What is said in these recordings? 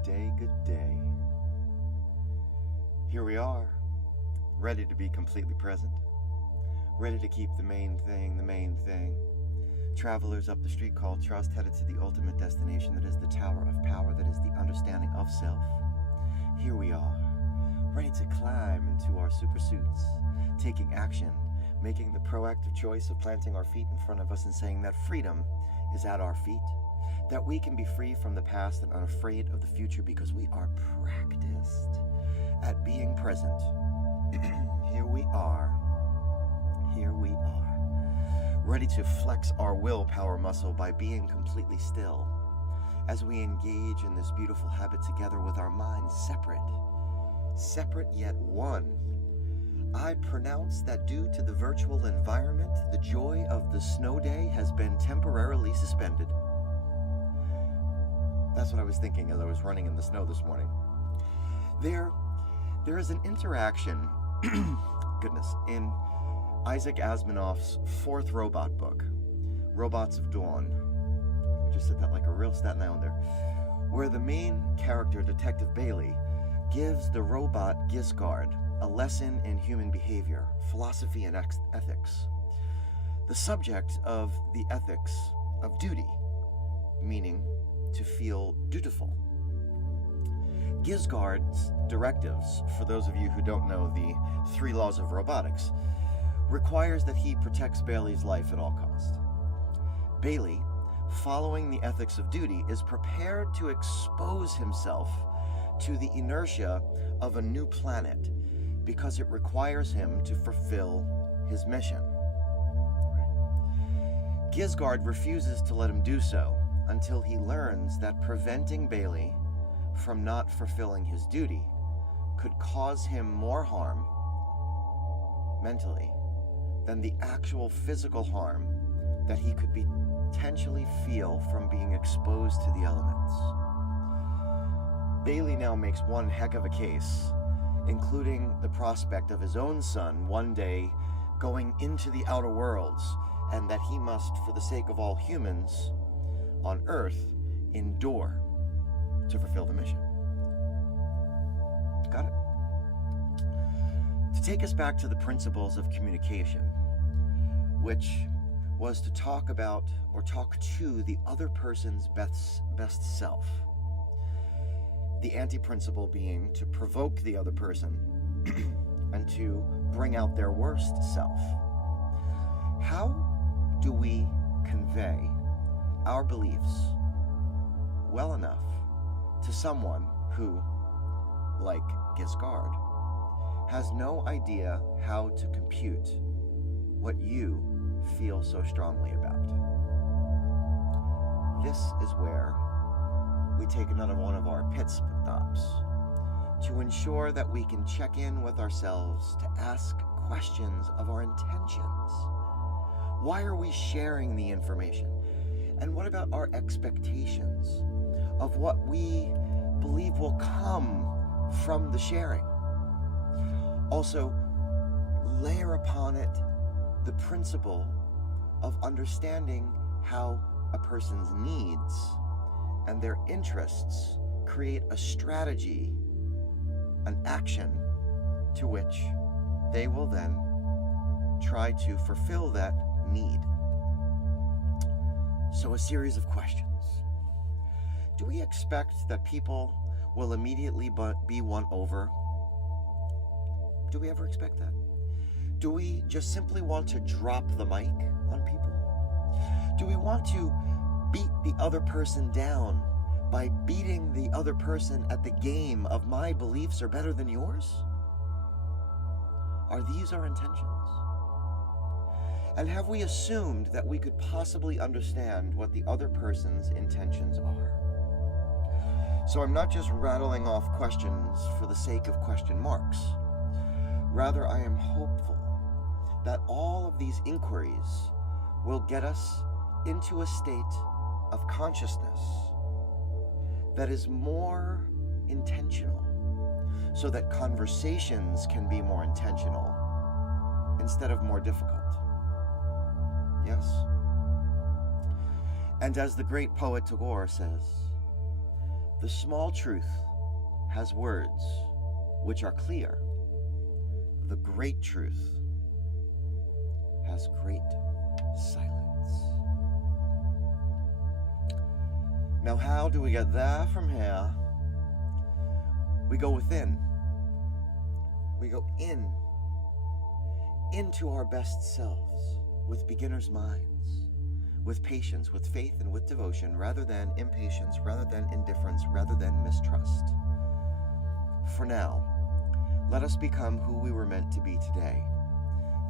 Good day, good day. Here we are, ready to be completely present, ready to keep the main thing the main thing. Travelers up the street called trust, headed to the ultimate destination that is the tower of power, that is the understanding of self. Here we are, ready to climb into our super suits, taking action, making the proactive choice of planting our feet in front of us and saying that freedom is at our feet, that we can be free from the past and unafraid of the future because we are practiced at being present. Here we are, ready to flex our willpower muscle by being completely still as we engage in this beautiful habit together with our minds separate yet one. I pronounce that due to the virtual environment, the joy of the snow day has been temporarily suspended. That's what I was thinking as I was running in the snow this morning. There is an interaction, in Isaac Asimov's fourth robot book, Robots of Dawn. I just said that like a real Staten Islander, where the main character, Detective Bailey, gives the robot Giscard a lesson in human behavior, philosophy, and ethics. The subject of the ethics of duty, meaning to feel dutiful. Giscard's directives, for those of you who don't know the 3 laws of robotics, requires that he protects Bailey's life at all costs. Bailey, following the ethics of duty, is prepared to expose himself to the inertia of a new planet because it requires him to fulfill his mission. Giscard refuses to let him do so until he learns that preventing Bailey from not fulfilling his duty could cause him more harm mentally than the actual physical harm that he could potentially feel from being exposed to the elements. Bailey now makes one heck of a case, including the prospect of his own son one day going into the outer worlds, and that he must, for the sake of all humans on Earth, endure to fulfill the mission. Got it? To take us back to the principles of communication, which was to talk about or talk to the other person's best self. The anti-principle being to provoke the other person and to bring out their worst self. How do we convey our beliefs well enough to someone who, like Giscard, has no idea how to compute what you feel so strongly about? This is where we take another one of our pit stops to ensure that we can check in with ourselves, to ask questions of our intentions. Why are we sharing the information? And what about our expectations of what we believe will come from the sharing? Also, layer upon it the principle of understanding how a person's needs and their interests create a strategy, an action to which they will then try to fulfill that need. So a series of questions. Do we expect that people will immediately be won over? Do we ever expect that? Do we just simply want to drop the mic on people? Do we want to beat the other person down by beating the other person at the game of my beliefs are better than yours? Are these our intentions? And have we assumed that we could possibly understand what the other person's intentions are? So I'm not just rattling off questions for the sake of question marks. Rather, I am hopeful that all of these inquiries will get us into a state of consciousness that is more intentional, so that conversations can be more intentional instead of more difficult. Yes? And as the great poet Tagore says, The small truth has words which are clear. The great truth has great silence. Now, how do we get there from here? We go within. We go into our best selves with beginner's minds, with patience, with faith, and with devotion, rather than impatience, rather than indifference, rather than mistrust. For now, let us become who we were meant to be today.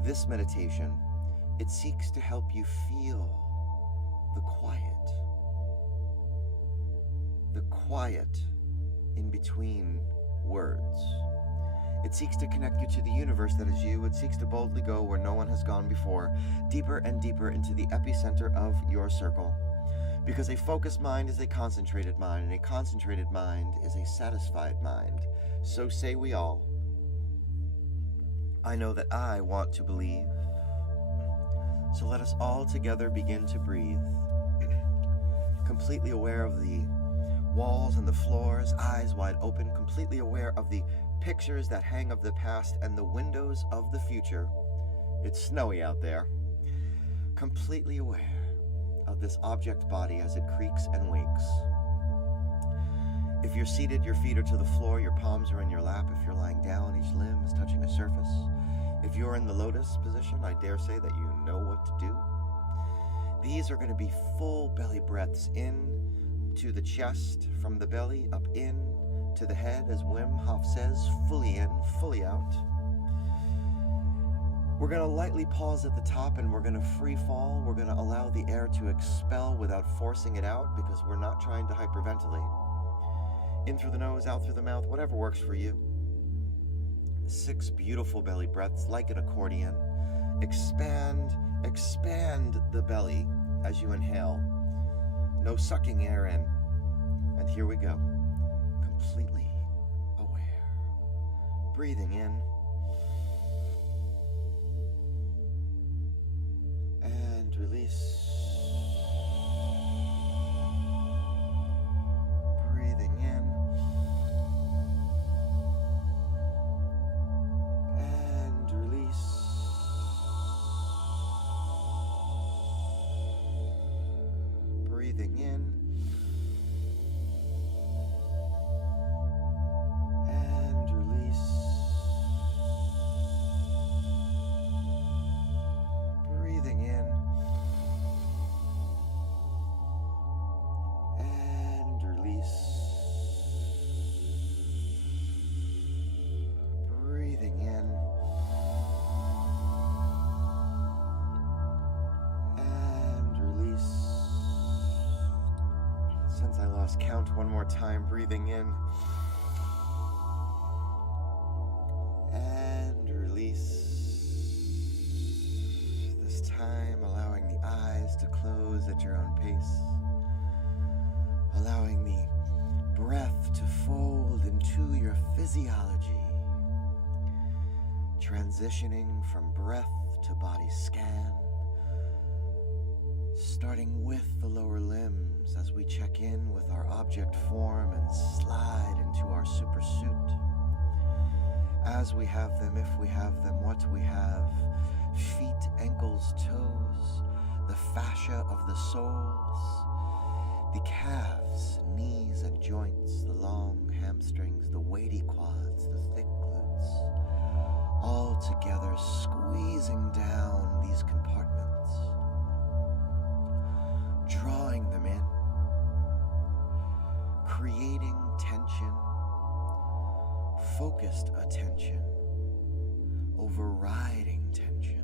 This meditation, it seeks to help you feel the quiet in between words. It seeks to connect you to the universe that is you. It seeks to boldly go where no one has gone before, deeper and deeper into the epicenter of your circle. Because a focused mind is a concentrated mind, and a concentrated mind is a satisfied mind. So say we all. I know that I want to believe. So let us all together begin to breathe, completely aware of the walls and the floors, eyes wide open, completely aware of the pictures that hang of the past and the windows of the future. It's snowy out there. Completely aware of this object body as it creaks and wakes. If you're seated, your feet are to the floor, your palms are in your lap. If you're lying down, each limb is touching a surface. If you're in the lotus position, I dare say that you know what to do. These are going to be full belly breaths in to the chest, from the belly up in to the head, as Wim Hof says, fully in, fully out. We're going to lightly pause at the top, and we're going to free fall. We're going to allow the air to expel without forcing it out, because we're not trying to hyperventilate. In through the nose, out through the mouth, whatever works for you. 6 beautiful belly breaths, like an accordion. Expand the belly as you inhale. No sucking air in. And here we go. Completely aware. Breathing in. And release. Breathing in. And release. Breathing in. And release. Breathing in. And release. Breathing in. And release. Since I lost count, one more time, breathing in. And release. This time, allowing the eyes to close at your own pace. Allowing the breath to fold into your physiology. Transitioning from breath to body scan. Starting with the lower limbs as we check in with our object form and slide into our super suit. As we have them, if we have them, what we have. Feet, ankles, toes, the fascia of the soles, the calves, knees and joints, the long hamstrings, the weighty quads, the thick glutes, all together squeezing down these compartments, drawing them in, creating tension, focused attention, overriding tension.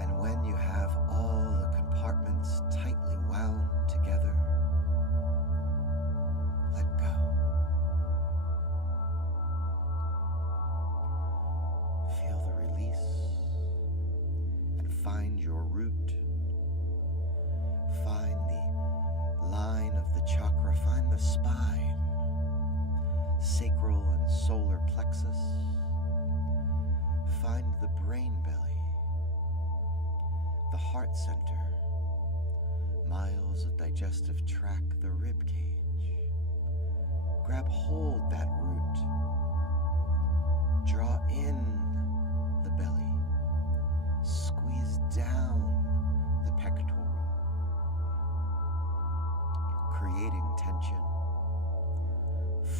And when you have all the compartments tightly wound together, let go. Feel the release and find your root. Find the line of the chakra, find the spine, sacral and solar plexus. Find the brain belly, the heart center, miles of digestive tract, the rib cage. Grab hold that root. Draw in the belly. Squeeze down the pectoral, creating tension,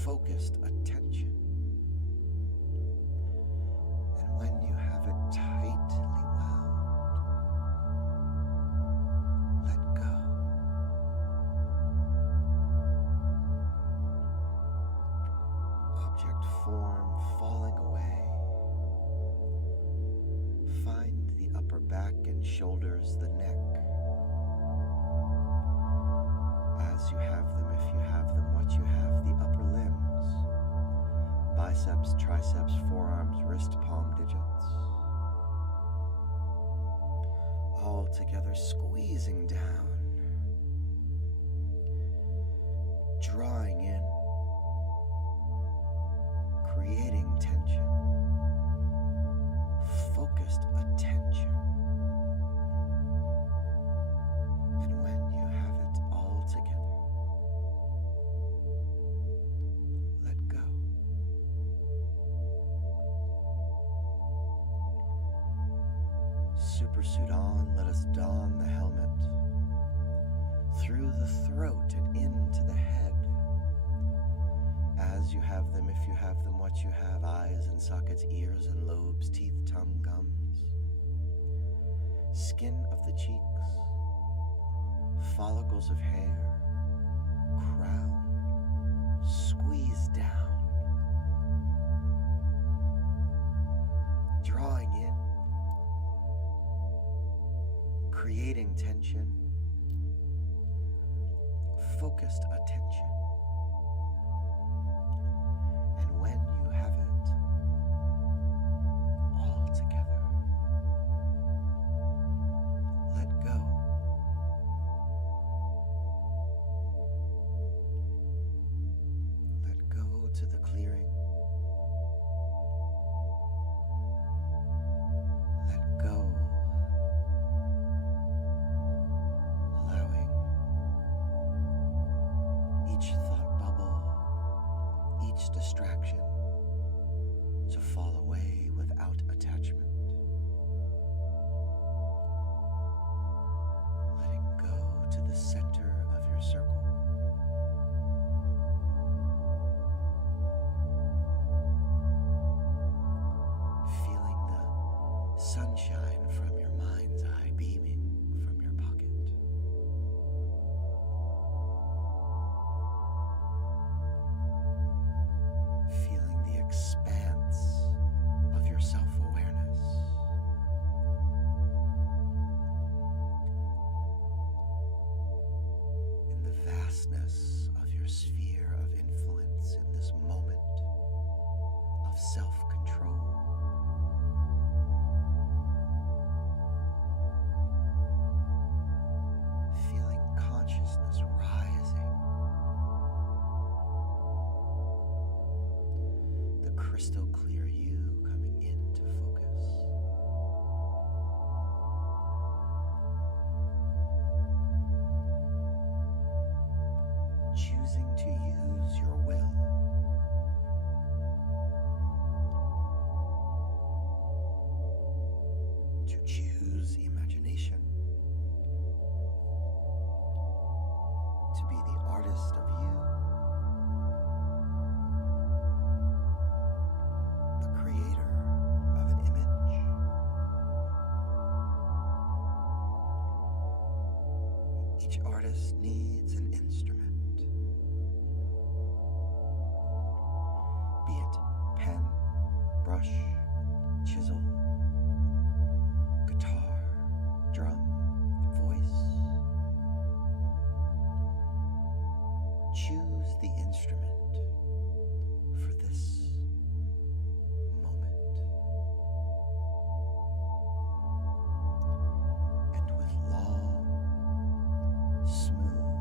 focused attention. And when you have it tightly wound, let go. Object form falling away. Find the upper back and shoulders, the neck. As you have them, if you have them, what you have, the upper limbs. Biceps, triceps, forearms, wrist, palm, digits. All together, squeezing down. Drawing in. Creating tension. Focused attention. And when you have it all together, let go. Supersuit on, let us don the helmet. Through the throat and into the head. As you have them, if you have them, what you have, eyes and sockets, ears and lobes, teeth, tongue, gums, skin of the cheeks, follicles of hair, crown, squeeze down, drawing in, creating tension, focused attention. And when you have it all together, let go. Let go to the clearing. Let go. Allowing each thought bubble, each distraction to fall away without attachment. Letting go to the center of your circle. Feeling the sunshine from your mind's eye beaming from your pocket. Feeling the expanse of your self-awareness. In the vastness of your sphere of influence in this moment of self-control. Feeling consciousness rising. The crystal clear you coming into focus. Choosing to use your will. To choose imagination. To be the artist of you. The creator of an image. Each artist needs an instrument. Be it pen, brush, chisel, guitar, drum, voice. Choose the instrument for this moment. And with long, smooth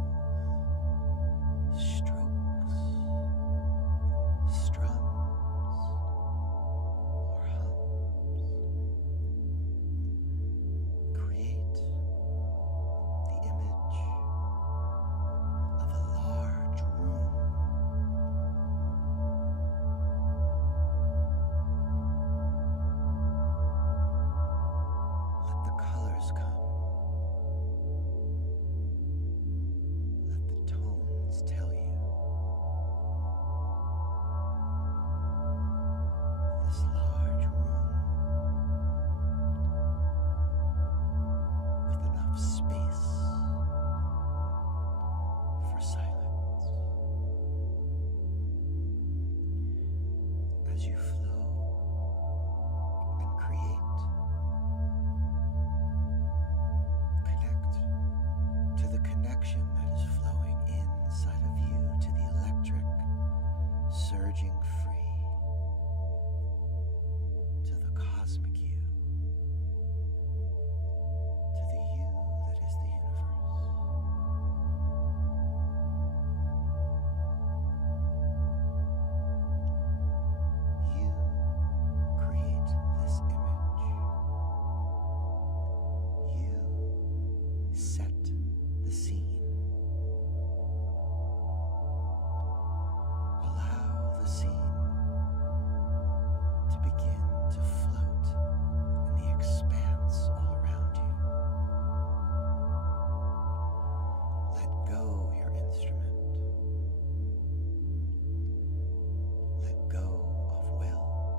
strokes, strums, or hums, create the image colors come. Let the tones tell you. This large room with enough space for silence. As you flow and create, connect to the connection that is flowing inside of you, to the electric surging free, to the cosmic you, to the you that is the universe. You create this image. You set the scene. Allow the scene to begin to float in the expanse all around you. Let go your instrument. Let go of will.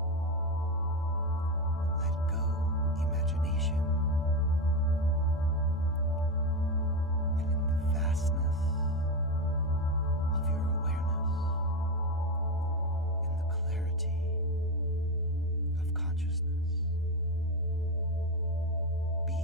Let go imagination. And in the vastness of your awareness, in the clarity of consciousness, be.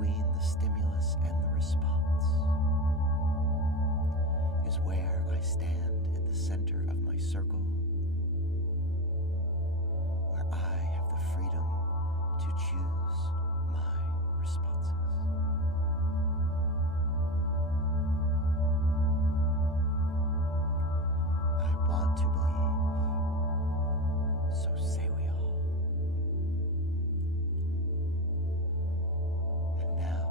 between the stimulus and the response is where I stand in the center of my circle, where I have the freedom to choose my responses. I want to believe, so say we all. And now,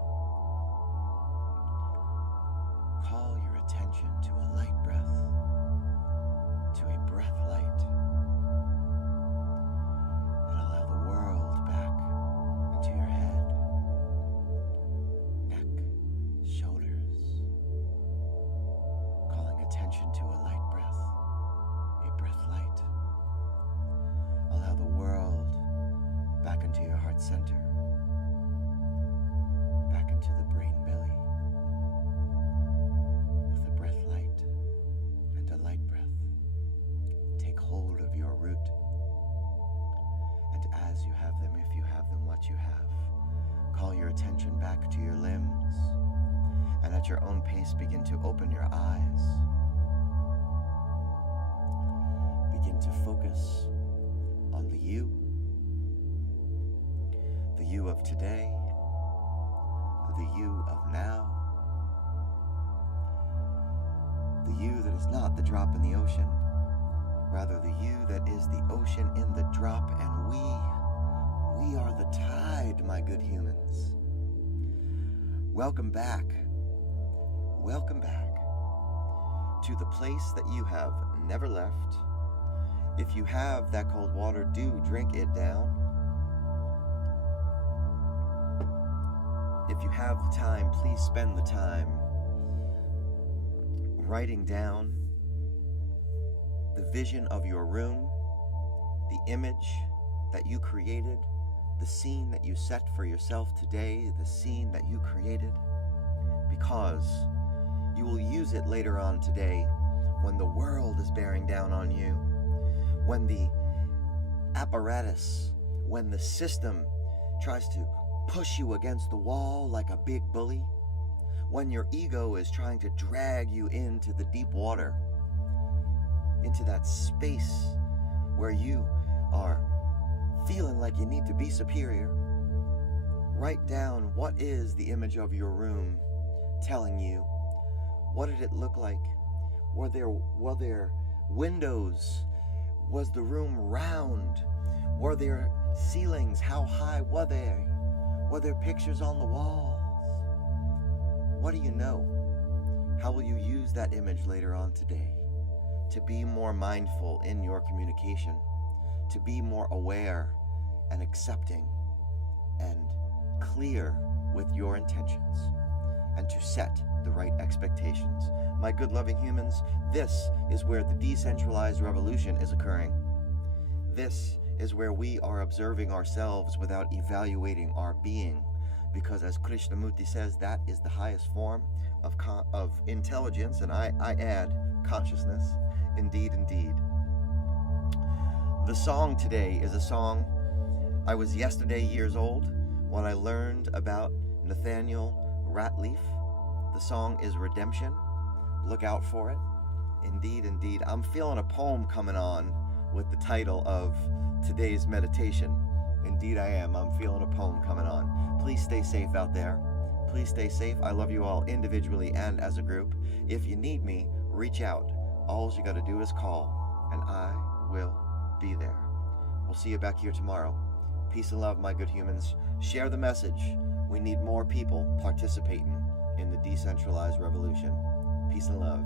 call your attention to a light breath, to a breath light, and allow the world back into your head, neck, shoulders. Calling attention to a light breath, a breath light. Allow the world back into your heart center, back into the brain belly, with a breath light and a light breath. Take hold of your root, and as you have them, if you have them, what you have, call your attention back to your limbs, and at your own pace begin to open your eyes. Begin to focus on the you of today, the you of now, the you that is not the drop in the ocean, rather the you that is the ocean in the drop, and we are the tide, my good humans. Welcome back to the place that you have never left. If you have that cold water, do drink it down. If you have the time, please spend the time writing down the vision of your room, the image that you created, the scene that you set for yourself today, the scene that you created, because you will use it later on today when the world is bearing down on you, when the apparatus, when the system tries to push you against the wall like a big bully, when your ego is trying to drag you into the deep water, into that space where you are feeling like you need to be superior. Write down, what is the image of your room telling you? What did it look like? Were there windows? Was the room round? Were there ceilings? How high were they? Were there pictures on the walls? What do you know? How will you use that image later on today to be more mindful in your communication, to be more aware and accepting and clear with your intentions, and to set the right expectations? My good loving humans, this is where the decentralized revolution is occurring. This is where we are observing ourselves without evaluating our being, because as Krishnamurti says, that is the highest form of intelligence, and I add consciousness. Indeed, indeed. The song today is a song. I was yesterday years old when I learned about Nathaniel Rateliff. The song is Redemption. Look out for it. Indeed, indeed. I'm feeling a poem coming on with the title of today's meditation. Indeed I am. I'm feeling a poem coming on. Please stay safe out there. Please stay safe. I love you all individually and as a group. If you need me, reach out. All you got to do is call, and I will be there. We'll see you back here tomorrow. Peace and love, my good humans. Share the message. We need more people participating in the decentralized revolution. Peace and love.